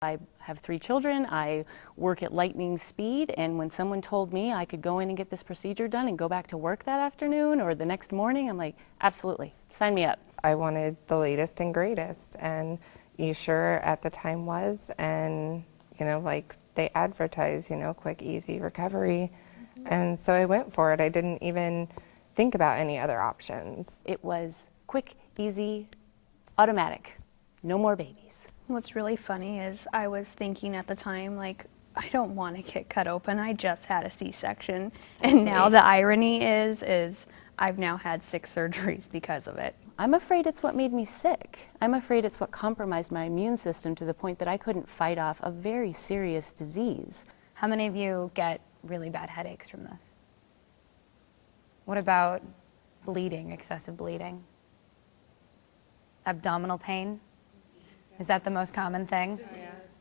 I have 3 children, I work at lightning speed, and when someone told me I could go in and get this procedure done and go back to work that afternoon or the next morning, I'm like, absolutely, sign me up. I wanted the latest and greatest, and Essure at the time was, and like they advertise, quick, easy recovery, and so I went for it. I didn't even think about any other options. It was quick, easy, automatic, no more babies. What's really funny is I was thinking at the time, like, I don't want to get cut open. I just had a C-section. And now the irony is I've now had 6 surgeries because of it. I'm afraid it's what made me sick. I'm afraid it's what compromised my immune system to the point that I couldn't fight off a very serious disease. How many of you get really bad headaches from this? What about bleeding, excessive bleeding? Abdominal pain? Is that the most common thing?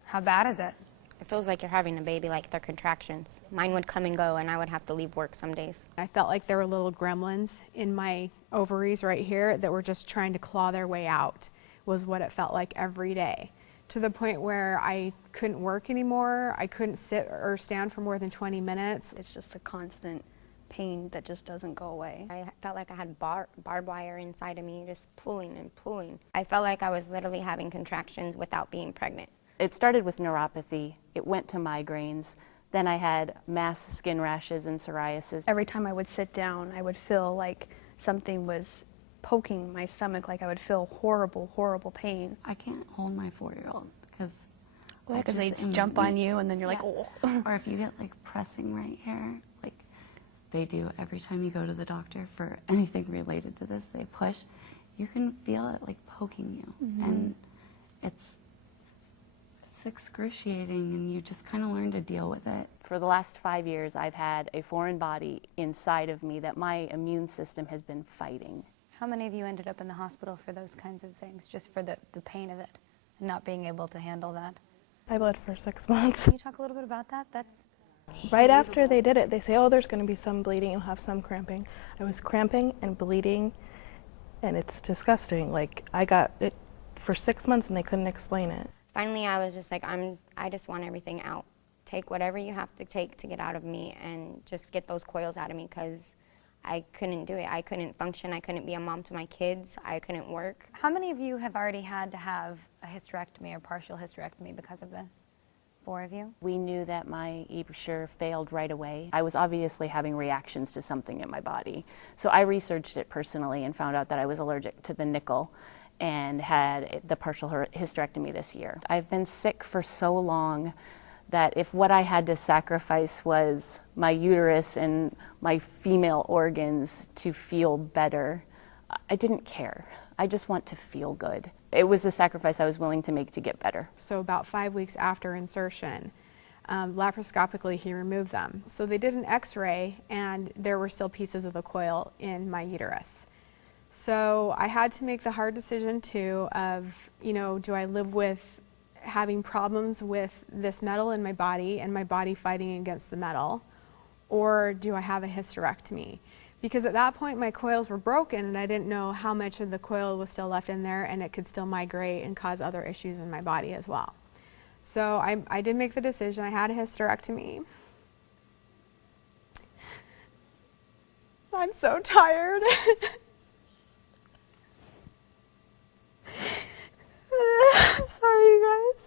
How bad is it? It feels like you're having a baby, like their contractions. Mine would come and go, and I would have to leave work some days. I felt like there were little gremlins in my ovaries right here that were just trying to claw their way out, was what it felt like every day. To the point where I couldn't work anymore. I couldn't sit or stand for more than 20 minutes. It's just a constant pain that just doesn't go away. I felt like I had barbed wire inside of me, just pulling and pulling. I felt like I was literally having contractions without being pregnant. It started with neuropathy, it went to migraines, then I had mass skin rashes and psoriasis. Every time I would sit down, I would feel like something was poking my stomach, like I would feel horrible, horrible pain. I can't hold my 4-year-old because they jump on you and then you're like, oh. Or if you get like pressing right here, like they do every time you go to the doctor for anything related to this, they push, you can feel it like poking you. And it's excruciating, and you just kind of learn to deal with it. For the last 5 years, I've had a foreign body inside of me that my immune system has been fighting. How many of you ended up in the hospital for those kinds of things, just for the pain of it and not being able to handle that? I bled for 6 months. Can you talk a little bit about that? That's right after they did it, they say, oh, there's going to be some bleeding, you'll have some cramping. I was cramping and bleeding, and it's disgusting. Like, I got it for 6 months and they couldn't explain it. Finally, I was just like, I just want everything out. Take whatever you have to take to get out of me and just get those coils out of me, because I couldn't do it. I couldn't function. I couldn't be a mom to my kids. I couldn't work. How many of you have already had to have a hysterectomy or partial hysterectomy because of this? 4 of you? We knew that my Essure failed right away. I was obviously having reactions to something in my body. So I researched it personally and found out that I was allergic to the nickel and had the partial hysterectomy this year. I've been sick for so long that if what I had to sacrifice was my uterus and my female organs to feel better, I didn't care. I just want to feel good. It was a sacrifice I was willing to make to get better. So about 5 weeks after insertion, laparoscopically he removed them. So they did an x-ray and there were still pieces of the coil in my uterus. So I had to make the hard decision too of, do I live with having problems with this metal in my body and my body fighting against the metal, or do I have a hysterectomy? Because at that point my coils were broken and I didn't know how much of the coil was still left in there, and it could still migrate and cause other issues in my body as well. So I did make the decision. I had a hysterectomy. I'm so tired. Sorry, you guys.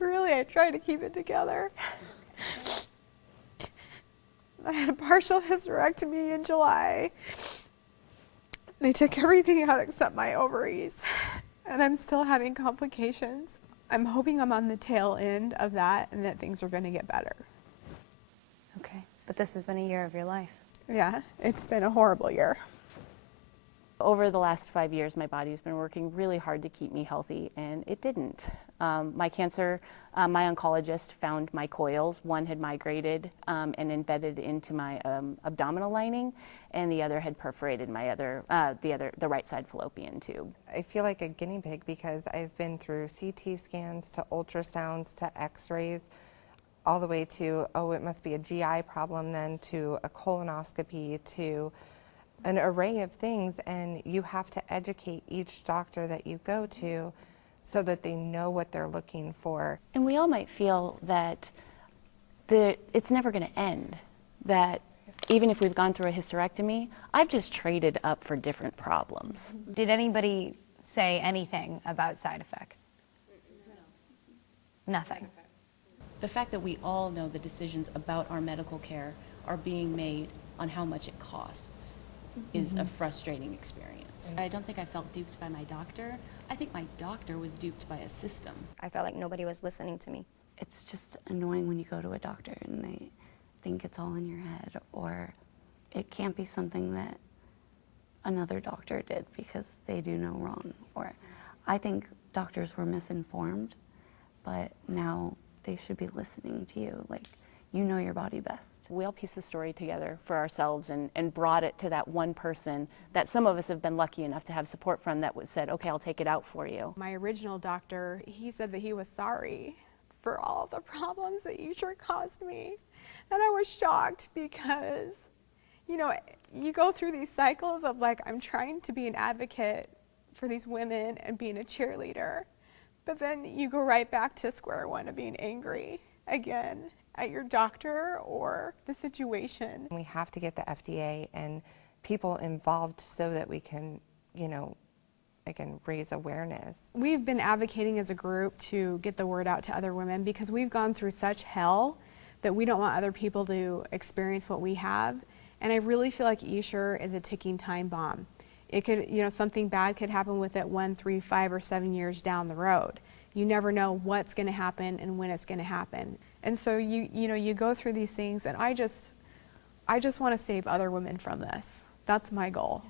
Really, I tried to keep it together. I had a partial hysterectomy in July. They took everything out except my ovaries, and I'm still having complications. I'm hoping I'm on the tail end of that and that things are going to get better. Okay, but this has been a year of your life. Yeah, it's been a horrible year. Over the last 5 years, my body's been working really hard to keep me healthy, and it didn't. My oncologist found my coils. One had migrated and embedded into my abdominal lining, and the other had perforated my the right side fallopian tube. I feel like a guinea pig because I've been through CT scans to ultrasounds to x-rays, all the way to, oh, it must be a GI problem, then to a colonoscopy, to an array of things, and you have to educate each doctor that you go to so that they know what they're looking for. And we all might feel that it's never going to end, that even if we've gone through a hysterectomy, I've just traded up for different problems. Did anybody say anything about side effects? Nothing. The fact that we all know the decisions about our medical care are being made on how much it costs is a frustrating experience. I don't think I felt duped by my doctor. I think my doctor was duped by a system. I felt like nobody was listening to me. It's just annoying when you go to a doctor and they think it's all in your head, or it can't be something that another doctor did because they do no wrong. Or I think doctors were misinformed, but now they should be listening to you. Like, you know your body best. We all pieced the story together for ourselves and brought it to that one person that some of us have been lucky enough to have support from that said, okay, I'll take it out for you. My original doctor, he said that he was sorry for all the problems that Essure caused me. And I was shocked because, you know, you go through these cycles of like, I'm trying to be an advocate for these women and being a cheerleader, but then you go right back to square one of being angry again at your doctor or the situation. We have to get the FDA and people involved so that we can, you know, again, raise awareness. We've been advocating as a group to get the word out to other women because we've gone through such hell that we don't want other people to experience what we have. And I really feel like Essure is a ticking time bomb. It could, you know, something bad could happen with it 1, 3, 5, or 7 years down the road. You never know what's going to happen and when it's going to happen. And so you know, you go through these things, and I just want to save other women from this. That's my goal.